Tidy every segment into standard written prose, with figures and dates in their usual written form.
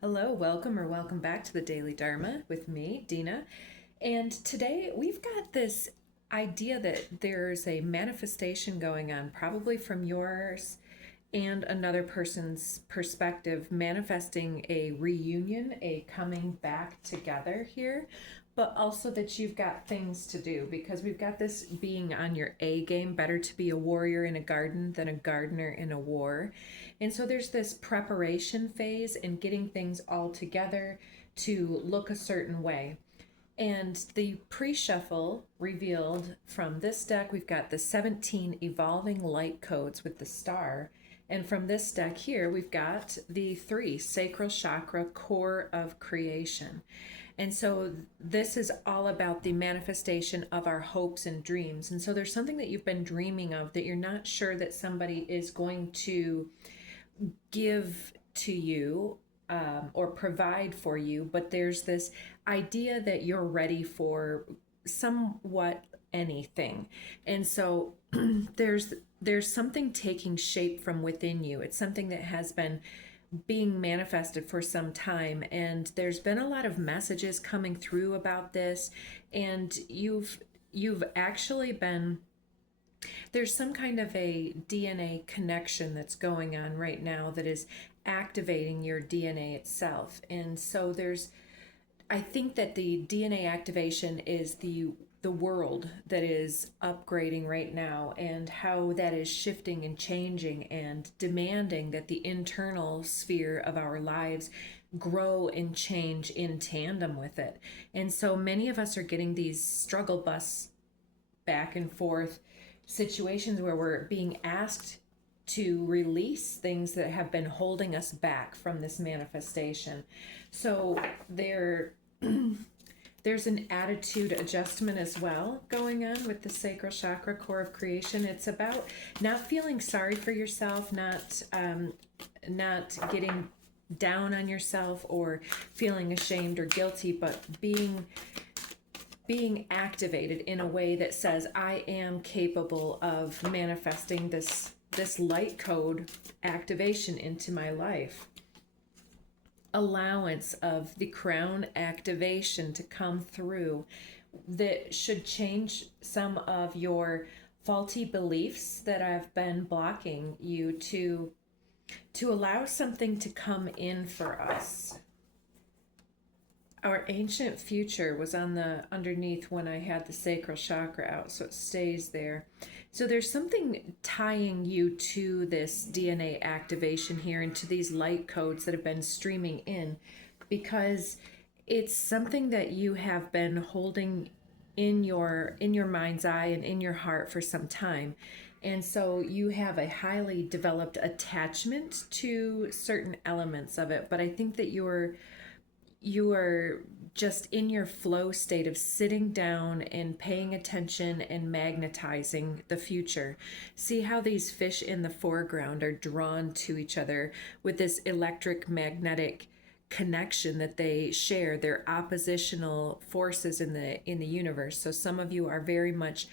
Hello, welcome back to the Daily Dharma with me, Dina. And today we've got this idea that there's a manifestation going on, probably from yours and another person's perspective, manifesting a reunion, a coming back together here, but also that you've got things to do because we've got this being on your A game, better to be a warrior in a garden than a gardener in a war. And so there's this preparation phase and getting things all together to look a certain way. And the pre-shuffle revealed from this deck, we've got the 17 evolving light codes with the star. And from this deck here, we've got the 3 sacral chakra core of creation. And so this is all about the manifestation of our hopes and dreams. And so there's something that you've been dreaming of that you're not sure that somebody is going to give to you or provide for you, but there's this idea that you're ready for somewhat anything. And so there's something taking shape from within you. It's something that has been being manifested for some time, and there's been a lot of messages coming through about this, and you've actually been, there's some kind of a DNA connection that's going on right now that is activating your DNA itself. And so I think that the DNA activation is the world that is upgrading right now, and how that is shifting and changing and demanding that the internal sphere of our lives grow and change in tandem with it. And so many of us are getting these struggle bus back and forth situations where we're being asked to release things that have been holding us back from this manifestation. So there's an attitude adjustment as well going on with the sacral chakra core of creation. It's about not feeling sorry for yourself, not getting down on yourself or feeling ashamed or guilty, but being activated in a way that says, I am capable of manifesting this light code activation into my life. Allowance of the crown activation to come through that should change some of your faulty beliefs that have been blocking you to allow something to come in for us. Our ancient future was on the underneath when I had the sacral chakra out, so it stays there. So there's something tying you to this DNA activation here and to these light codes that have been streaming in, because it's something that you have been holding in your mind's eye and in your heart for some time. And so you have a highly developed attachment to certain elements of it, but I think that you are just in your flow state of sitting down and paying attention and magnetizing the future. See how these fish in the foreground are drawn to each other with this electric magnetic connection that they share. They're oppositional forces in the universe. So some of you are very much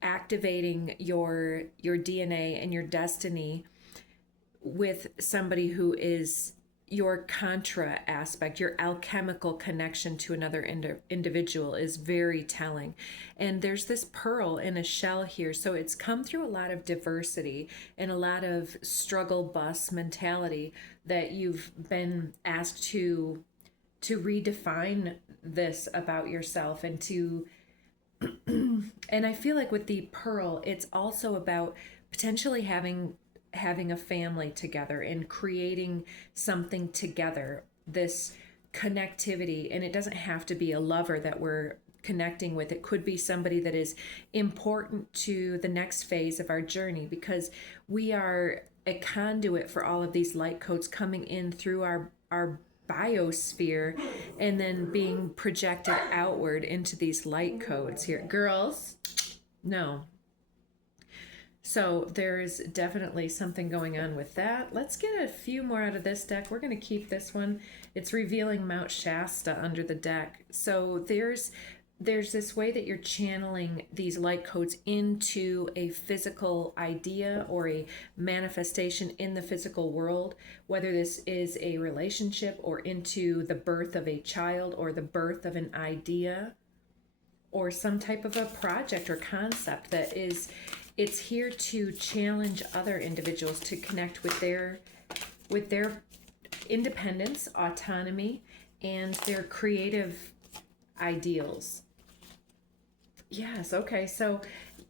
activating your DNA and your destiny with somebody who is your contra aspect. Your alchemical connection to another individual is very telling. And there's this pearl in a shell here. So it's come through a lot of diversity and a lot of struggle bus mentality that you've been asked to redefine this about yourself and to and I feel like with the pearl, it's also about potentially having a family together and creating something together, this connectivity. And it doesn't have to be a lover that we're connecting with. It could be somebody that is important to the next phase of our journey, because we are a conduit for all of these light codes coming in through our biosphere and then being projected outward into these light codes here. Girls, no. So there's definitely something going on with that. Let's get a few more out of this deck. We're going to keep this one. It's revealing Mount Shasta under the deck. So there's there's this way that you're channeling these light codes into a physical idea or a manifestation in the physical world, whether this is a relationship or into the birth of a child or the birth of an idea or some type of a project or concept that is, it's here to challenge other individuals to connect with their independence, autonomy, and their creative ideals. Yes, okay, so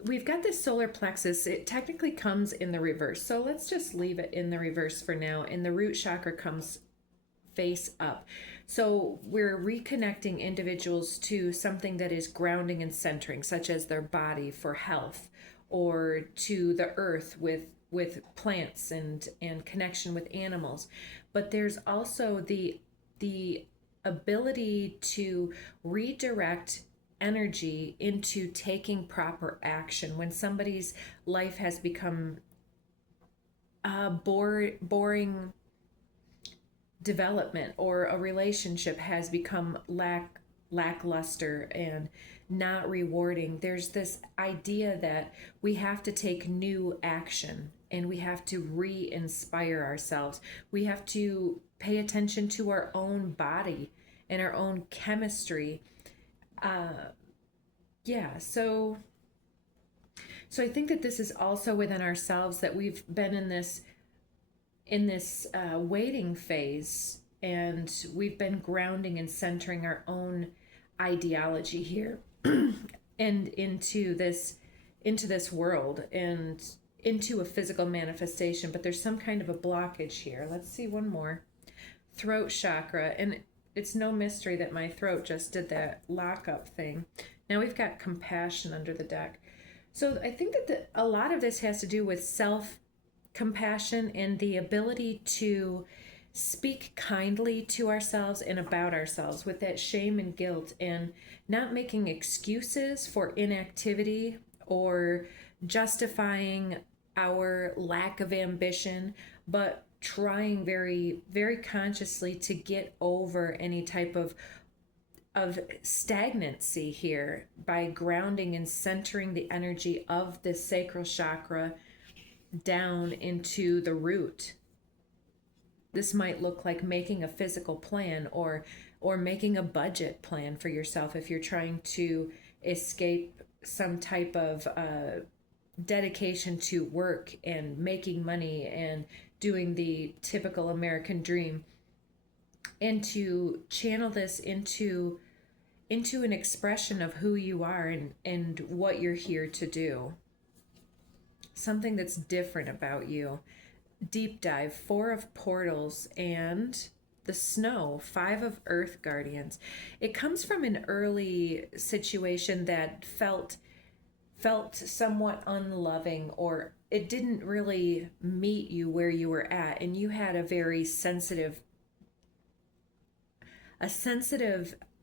we've got this solar plexus. It technically comes in the reverse, so let's just leave it in the reverse for now. And the root chakra comes face up. So we're reconnecting individuals to something that is grounding and centering, such as their body for health, or to the earth with plants and connection with animals. But there's also the ability to redirect energy into taking proper action when somebody's life has become boring development, or a relationship has become lackluster and not rewarding. There's this idea that we have to take new action and we have to re-inspire ourselves. We have to pay attention to our own body and our own chemistry. So I think that this is also within ourselves, that we've been in this waiting phase, and we've been grounding and centering our own ideology here and into this world and into a physical manifestation. But there's some kind of a blockage here. Let's see one more. Throat chakra, and it's no mystery that my throat just did that lockup thing. Now we've got compassion under the deck. So I think that a lot of this has to do with self-compassion and the ability to speak kindly to ourselves and about ourselves with that shame and guilt, and not making excuses for inactivity or justifying our lack of ambition, but trying very, very consciously to get over any type of stagnancy here by grounding and centering the energy of the sacral chakra down into the root. This might look like making a physical plan, or making a budget plan for yourself if you're trying to escape some type of dedication to work and making money and doing the typical American dream, and to channel this into an expression of who you are and what you're here to do. Something that's different about you. Deep dive, 4 of portals, and the snow, 5 of earth guardians. It comes from an early situation that felt somewhat unloving, or it didn't really meet you where you were at, and you had a very sensitive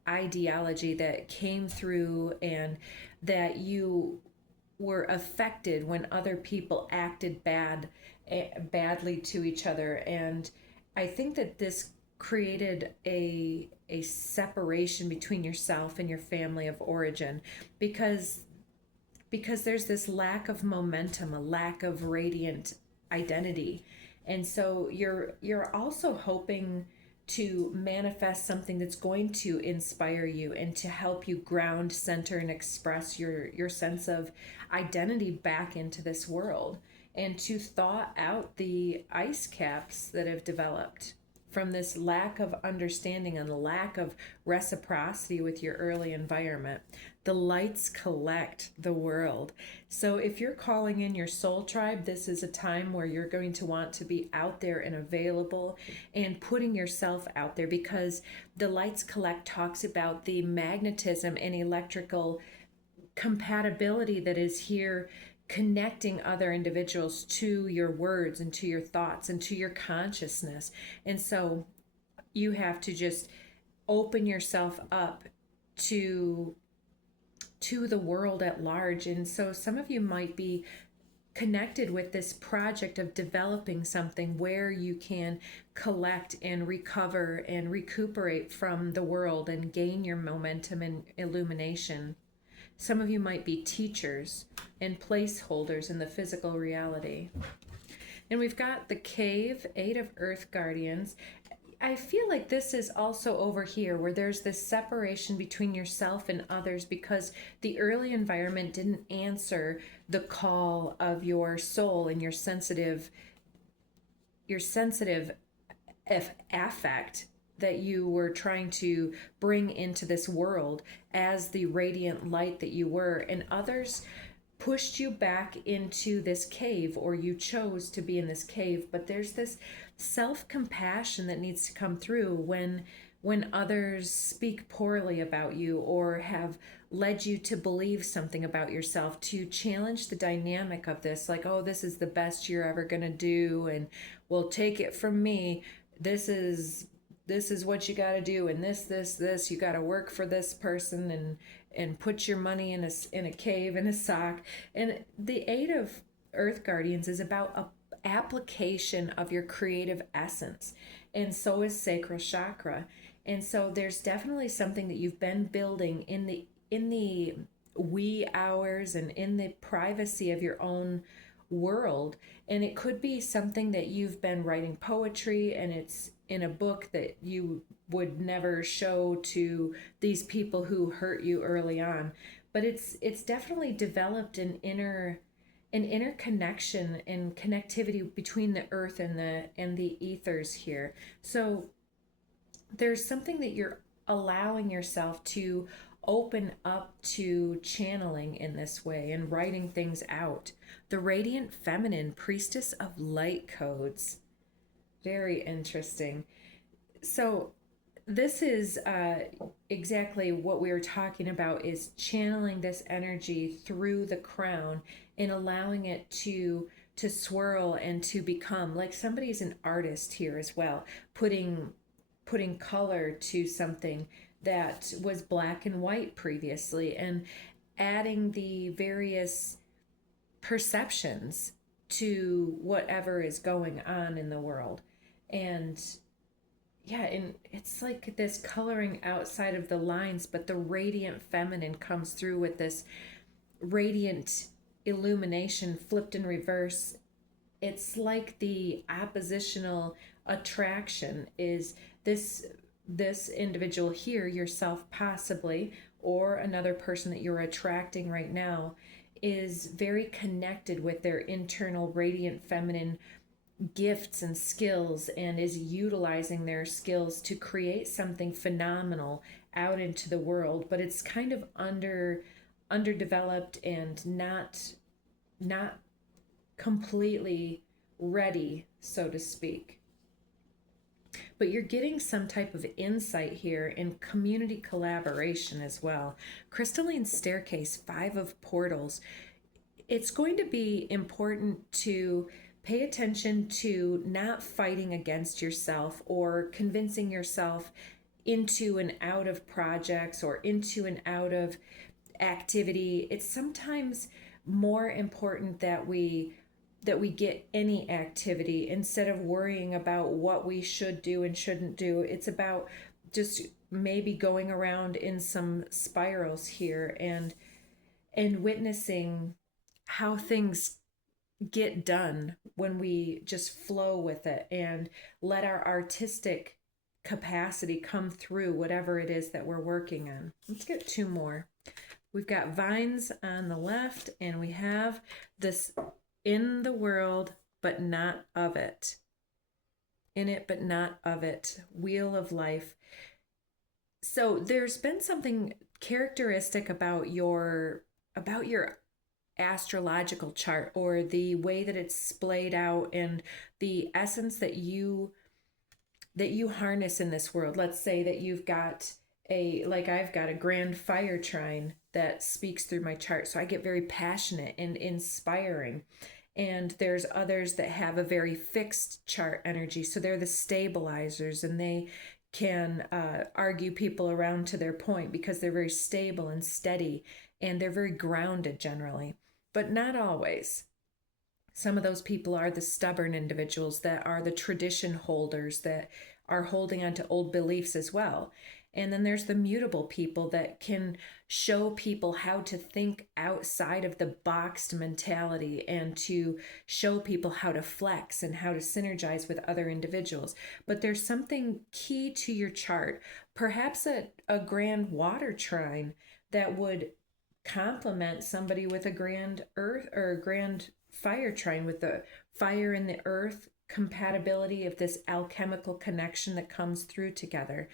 ideology that came through, and that you were affected when other people acted badly to each other. And I think that this created a separation between yourself and your family of origin, because there's this lack of momentum, a lack of radiant identity. And so you're also hoping to manifest something that's going to inspire you and to help you ground, center, and express your sense of identity back into this world, and to thaw out the ice caps that have developed from this lack of understanding and the lack of reciprocity with your early environment. The lights collect the world. So if you're calling in your soul tribe, this is a time where you're going to want to be out there and available and putting yourself out there, because the lights collect talks about the magnetism and electrical compatibility that is here, connecting other individuals to your words and to your thoughts and to your consciousness. And so you have to just open yourself up to the world at large. And so some of you might be connected with this project of developing something where you can collect and recover and recuperate from the world and gain your momentum and illumination. Some of you might be teachers and placeholders in the physical reality. And we've got the cave, 8 of Earth Guardians. I feel like this is also over here where there's this separation between yourself and others because the early environment didn't answer the call of your soul and your sensitive affect that you were trying to bring into this world as the radiant light that you were, and others pushed you back into this cave, or you chose to be in this cave. But there's this self-compassion that needs to come through when others speak poorly about you or have led you to believe something about yourself, to challenge the dynamic of this, like, oh, this is the best you're ever going to do, and well, take it from me, this is what you got to do, and this you got to work for this person and put your money in a cave in a sock. And the 8 of Earth Guardians is about a application of your creative essence, and so is sacral chakra. And so there's definitely something that you've been building in the wee hours and in the privacy of your own world. And it could be something that you've been writing poetry, and it's in a book that you would never show to these people who hurt you early on. But it's definitely developed an inner connection and connectivity between the earth and the ethers here. So there's something that you're allowing yourself to open up to channeling in this way and writing things out. The radiant feminine, priestess of light codes. Very interesting. So this is exactly what we were talking about, is channeling this energy through the crown and allowing it to swirl and to become like somebody's an artist here as well, putting color to something that was black and white previously and adding the various perceptions to whatever is going on in the world. And yeah, and it's like this coloring outside of the lines, but the radiant feminine comes through with this radiant illumination flipped in reverse. It's like the oppositional attraction is this individual here, yourself possibly, or another person that you're attracting right now, is very connected with their internal radiant feminine gifts and skills, and is utilizing their skills to create something phenomenal out into the world. But it's kind of underdeveloped and not completely ready, so to speak. But you're getting some type of insight here in community collaboration as well. Crystalline staircase, 5 of portals. It's going to be important to pay attention to not fighting against yourself or convincing yourself into and out of projects or into and out of activity. It's sometimes more important that we get any activity instead of worrying about what we should do and shouldn't do. It's about just maybe going around in some spirals here and witnessing how things get done when we just flow with it and let our artistic capacity come through whatever it is that we're working on. Let's get 2 more. We've got vines on the left, and we have this in the world, but not of it. In it, but not of it. Wheel of life. So there's been something characteristic about your astrological chart, or the way that it's splayed out and the essence that you harness in this world. Let's say that you've got I've got a grand fire trine that speaks through my chart. So I get very passionate and inspiring. And there's others that have a very fixed chart energy. So they're the stabilizers, and they can argue people around to their point because they're very stable and steady, and they're very grounded generally, but not always. Some of those people are the stubborn individuals that are the tradition holders that are holding on to old beliefs as well. And then there's the mutable people that can show people how to think outside of the boxed mentality and to show people how to flex and how to synergize with other individuals. But there's something key to your chart, perhaps a grand water trine that would complement somebody with a grand earth or a grand fire trine, with the fire and the earth compatibility of this alchemical connection that comes through together.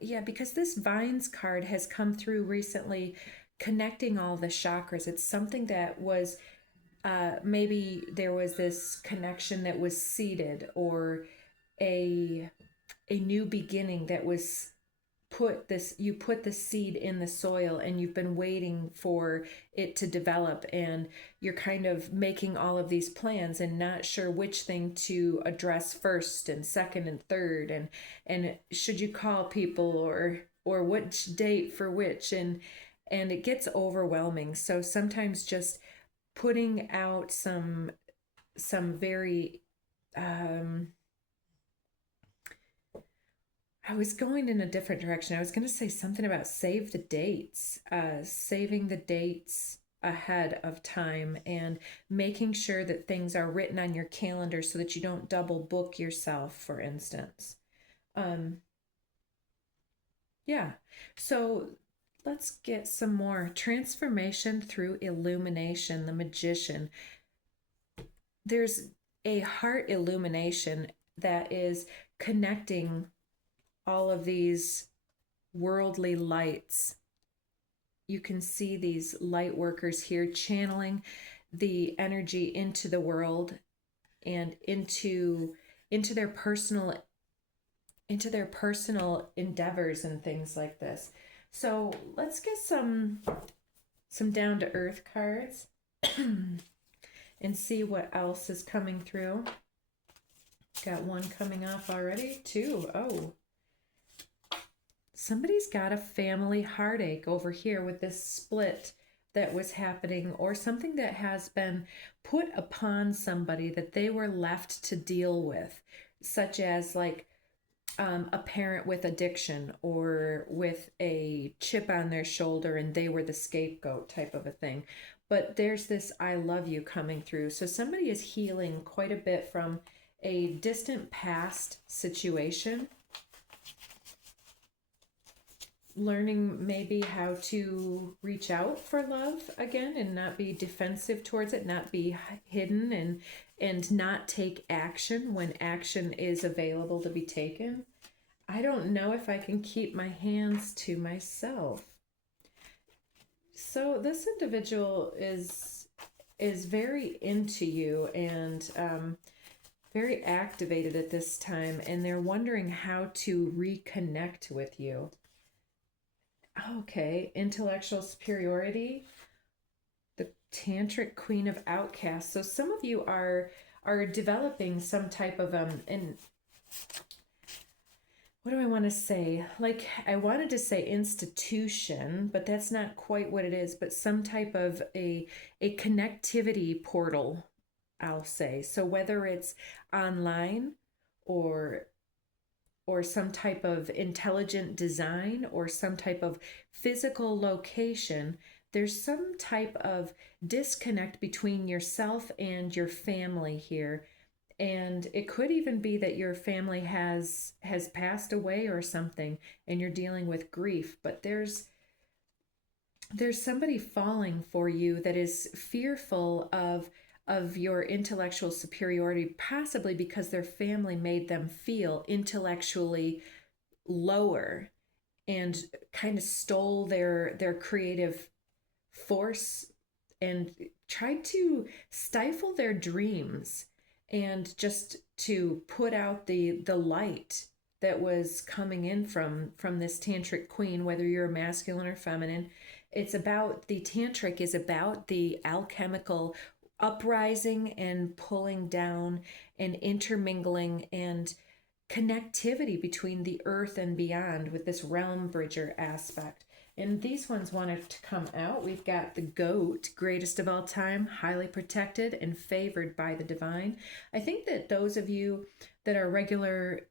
Yeah, because this Vines card has come through recently, connecting all the chakras. It's something that was maybe there was this connection that was seeded, or a new beginning that was you put the seed in the soil and you've been waiting for it to develop, and you're kind of making all of these plans and not sure which thing to address first and second and third, and should you call people or which date for which, and it gets overwhelming. So sometimes just putting out some very I was going in a different direction. I was going to say something about save the dates, saving the dates ahead of time and making sure that things are written on your calendar so that you don't double book yourself, for instance. Yeah, so let's get some more transformation through illumination, the magician. There's a heart illumination that is connecting all of these worldly lights. You can see these light workers here channeling the energy into the world and into their personal endeavors and things like this. So let's get some down to earth cards and see what else is coming through. Got one coming off already. Two. Oh, somebody's got a family heartache over here with this split that was happening, or something that has been put upon somebody that they were left to deal with, such as like a parent with addiction or with a chip on their shoulder and they were the scapegoat type of a thing. But there's this I love you coming through. So somebody is healing quite a bit from a distant past situation, learning maybe how to reach out for love again and not be defensive towards it, not be hidden, and not take action when action is available to be taken. I don't know if I can keep my hands to myself. So this individual is very into you and very activated at this time, and they're wondering how to reconnect with you. Okay, intellectual superiority, the tantric queen of outcasts. So some of you are developing some type of and what do I want to say? Like, I wanted to say institution, but that's not quite what it is, but some type of a connectivity portal, I'll say. So whether it's online or some type of intelligent design or some type of physical location, there's some type of disconnect between yourself and your family here. And it could even be that your family has passed away or something and you're dealing with grief, but there's somebody falling for you that is fearful of your intellectual superiority, possibly because their family made them feel intellectually lower and kind of stole their creative force and tried to stifle their dreams and just to put out the light that was coming in from this tantric queen, whether you're masculine or feminine. It's about, the tantric is about the alchemical uprising and pulling down and intermingling and connectivity between the earth and beyond with this realm bridger aspect. And these ones wanted to come out. We've got the goat, greatest of all time, highly protected and favored by the divine. I think that those of you that are regular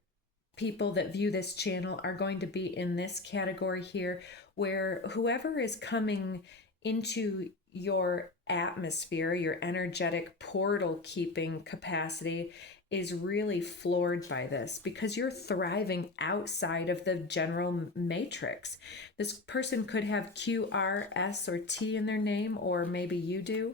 people that view this channel are going to be in this category here, where whoever is coming into your atmosphere, your energetic portal keeping capacity, is really floored by this because you're thriving outside of the general matrix. This person could have Q, R, S, or T in their name, or maybe you do.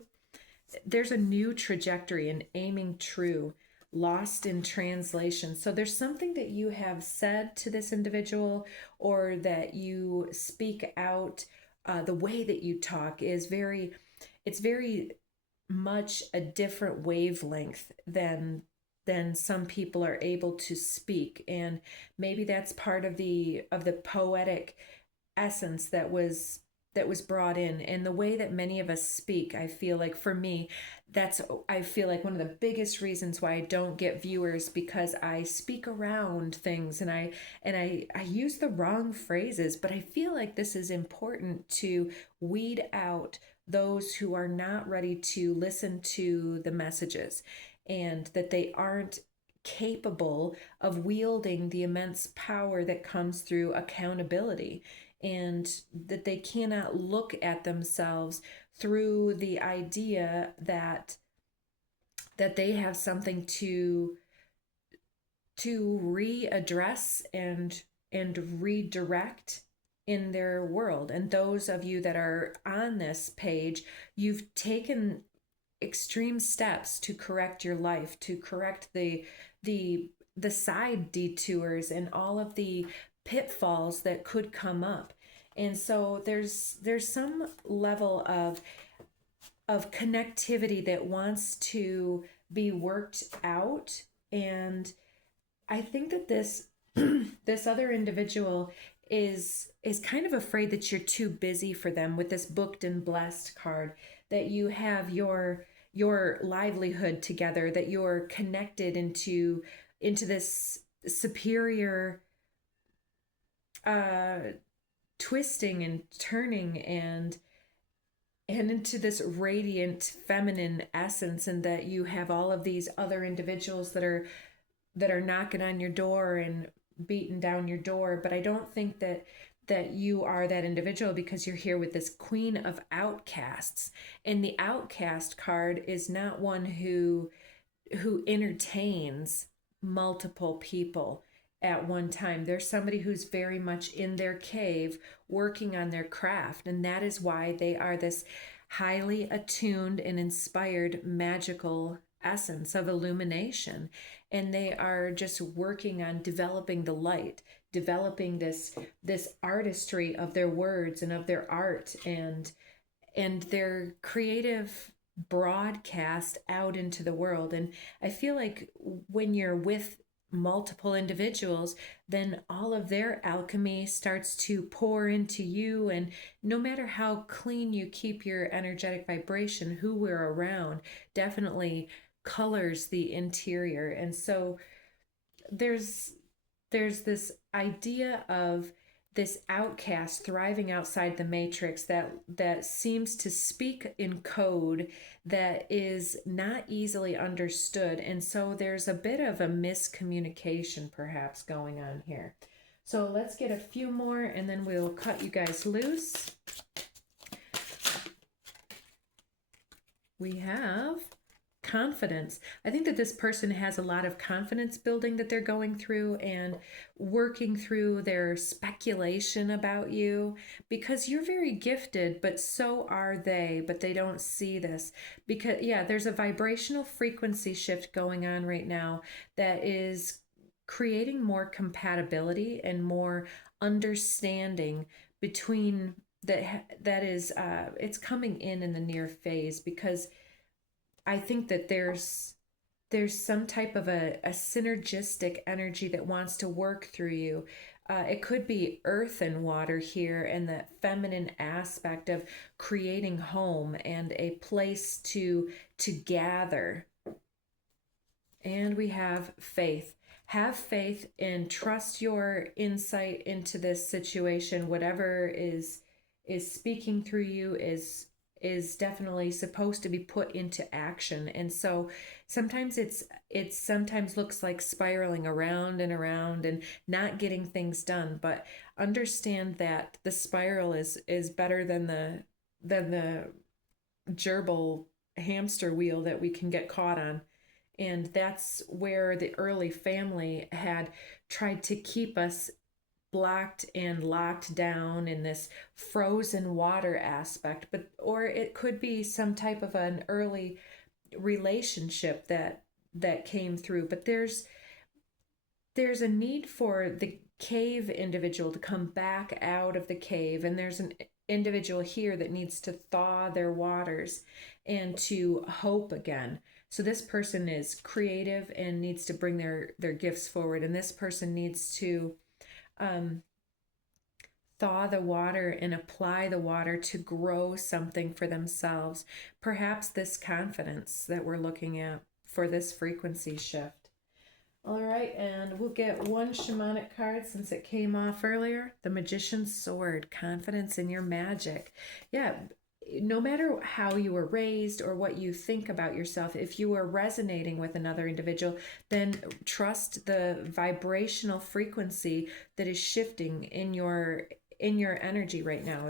There's a new trajectory and aiming true, lost in translation. So there's something that you have said to this individual, or that you speak out. The way that you talk is it's very much a different wavelength than some people are able to speak. And maybe that's part of the poetic essence that was brought in, and the way that many of us speak. I feel like for me, I feel like one of the biggest reasons why I don't get viewers, because I speak around things and I use the wrong phrases. But I feel like this is important to weed out those who are not ready to listen to the messages, and that they aren't capable of wielding the immense power that comes through accountability, and that they cannot look at themselves through the idea that they have something to readdress and redirect in their world. And those of you that are on this page, you've taken extreme steps to correct your life, to correct the side detours and all of the pitfalls that could come up. And so there's some level of connectivity that wants to be worked out. And I think that this this other individual is kind of afraid that you're too busy for them with this booked and blessed card, that you have your livelihood together, that you're connected into this superior twisting and turning and into this radiant feminine essence, and that you have all of these other individuals that are knocking on your door and beating down your door. But I don't think that you are that individual, because you're here with this Queen of Outcasts, and the Outcast card is not one who entertains multiple people at one time. There's somebody who's very much in their cave working on their craft, and that is why they are this highly attuned and inspired magical essence of illumination. And they are just working on developing the light, developing this artistry of their words and of their art and their creative broadcast out into the world. And I feel like when you're with multiple individuals, then all of their alchemy starts to pour into you. And no matter how clean you keep your energetic vibration, who we're around definitely colors the interior. And so there's this idea of this outcast thriving outside the matrix that seems to speak in code that is not easily understood. And so there's a bit of a miscommunication perhaps going on here. So let's get a few more and then we'll cut you guys loose. We have confidence. I think that this person has a lot of confidence building that they're going through and working through their speculation about you, because you're very gifted, but so are they, but they don't see this. Because yeah, there's a vibrational frequency shift going on right now that is creating more compatibility and more understanding between that is it's coming in the near phase, because I think that there's some type of a synergistic energy that wants to work through you. It could be earth and water here, and that feminine aspect of creating home and a place to gather. And we have faith. Have faith and trust your insight into this situation, whatever is is speaking through you, is definitely supposed to be put into action. And so sometimes it sometimes looks like spiraling around and around and not getting things done, but understand that the spiral is better than the gerbil hamster wheel that we can get caught on. And that's where the early family had tried to keep us blocked and locked down in this frozen water aspect. But or it could be some type of an early relationship that came through. But there's a need for the cave individual to come back out of the cave, and there's an individual here that needs to thaw their waters and to hope again. So this person is creative and needs to bring their gifts forward, and this person needs to thaw the water and apply the water to grow something for themselves. Perhaps this confidence that we're looking at for this frequency shift. All right, and we'll get one shamanic card since it came off earlier. The Magician's Sword, confidence in your magic. Yeah, no matter how you were raised or what you think about yourself, if you are resonating with another individual, then trust the vibrational frequency that is shifting in your energy right now.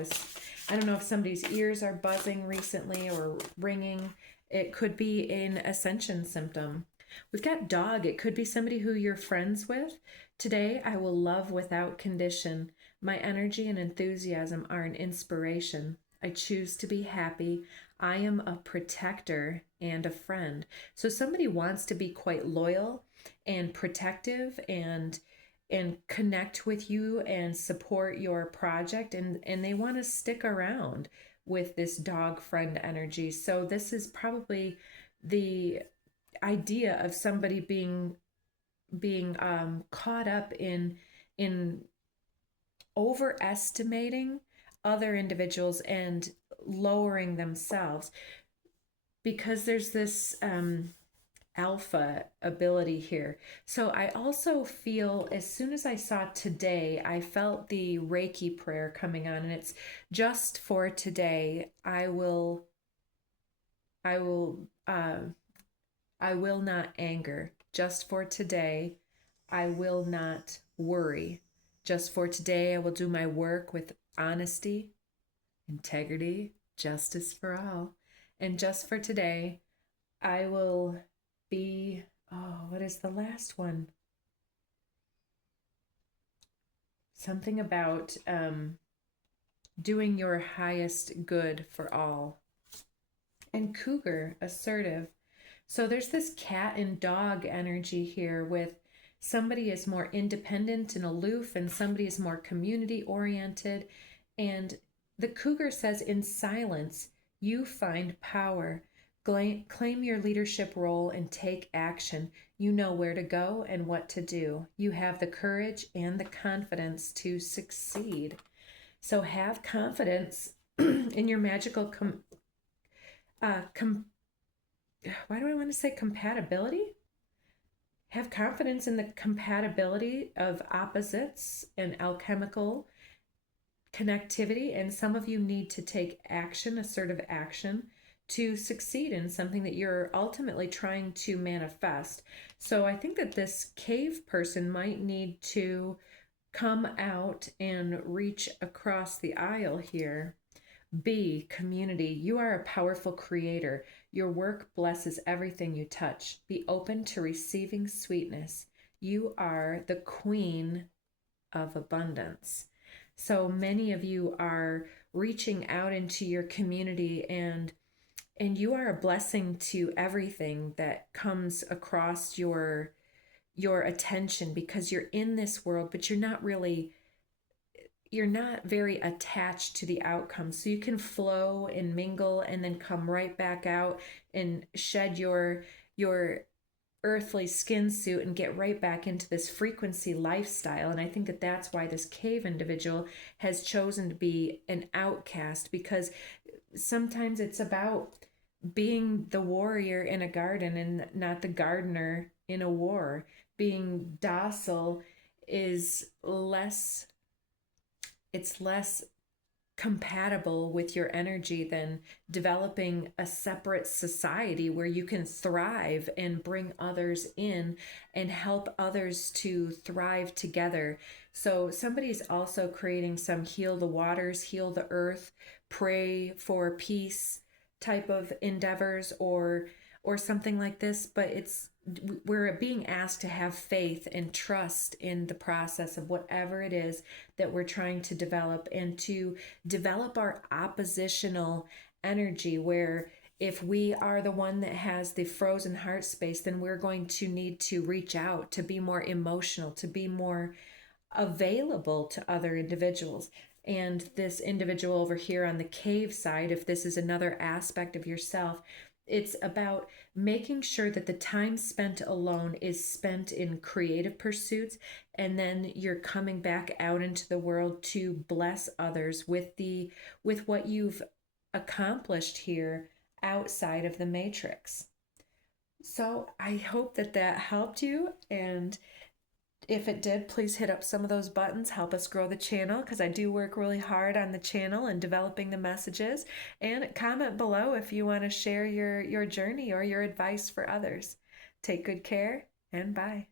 I don't know if somebody's ears are buzzing recently or ringing. It could be an ascension symptom. We've got dog. It could be somebody who you're friends with. Today, I will love without condition. My energy and enthusiasm are an inspiration. I choose to be happy. I am a protector and a friend. So somebody wants to be quite loyal and protective and connect with you and support your project, and they want to stick around with this dog friend energy. So this is probably the idea of somebody being caught up in overestimating other individuals and lowering themselves, because there's this alpha ability here. So I also feel, as soon as I saw today, I felt the Reiki prayer coming on, and it's just for today. I will not anger. Just for today, I will not worry. Just for today, I will do my work with honesty, integrity, justice for all. And just for today, I will be, what is the last one? Something about doing your highest good for all. And cougar, assertive. So there's this cat and dog energy here, with somebody is more independent and aloof and somebody is more community oriented. And the cougar says, in silence, you find power. Claim your leadership role and take action. You know where to go and what to do. You have the courage and the confidence to succeed. So have confidence in your magical why do I want to say compatibility? Have confidence in the compatibility of opposites and alchemical connectivity. And some of you need to take action, assertive action, to succeed in something that you're ultimately trying to manifest. So I think that this cave person might need to come out and reach across the aisle here. B, community. You are a powerful creator. Your work blesses everything you touch. Be open to receiving sweetness. You are the queen of abundance. So many of you are reaching out into your community, and you are a blessing to everything that comes across your attention, because you're in this world, but you're not very attached to the outcome. So you can flow and mingle and then come right back out and shed your earthly skin suit and get right back into this frequency lifestyle. And I think that that's why this cave individual has chosen to be an outcast, because sometimes it's about being the warrior in a garden and not the gardener in a war. Being docile is less compatible with your energy than developing a separate society where you can thrive and bring others in and help others to thrive together. So somebody's also creating some heal the waters, heal the earth, pray for peace type of endeavors, or something like this, but we're being asked to have faith and trust in the process of whatever it is that we're trying to develop, and to develop our oppositional energy, where if we are the one that has the frozen heart space, then we're going to need to reach out to be more emotional, to be more available to other individuals. And this individual over here on the cave side, if this is another aspect of yourself, it's about making sure that the time spent alone is spent in creative pursuits, and then you're coming back out into the world to bless others with what you've accomplished here outside of the matrix. So I hope that helped you, and if it did, please hit up some of those buttons, help us grow the channel, because I do work really hard on the channel and developing the messages. And comment below if you want to share your journey or your advice for others. Take good care, and bye.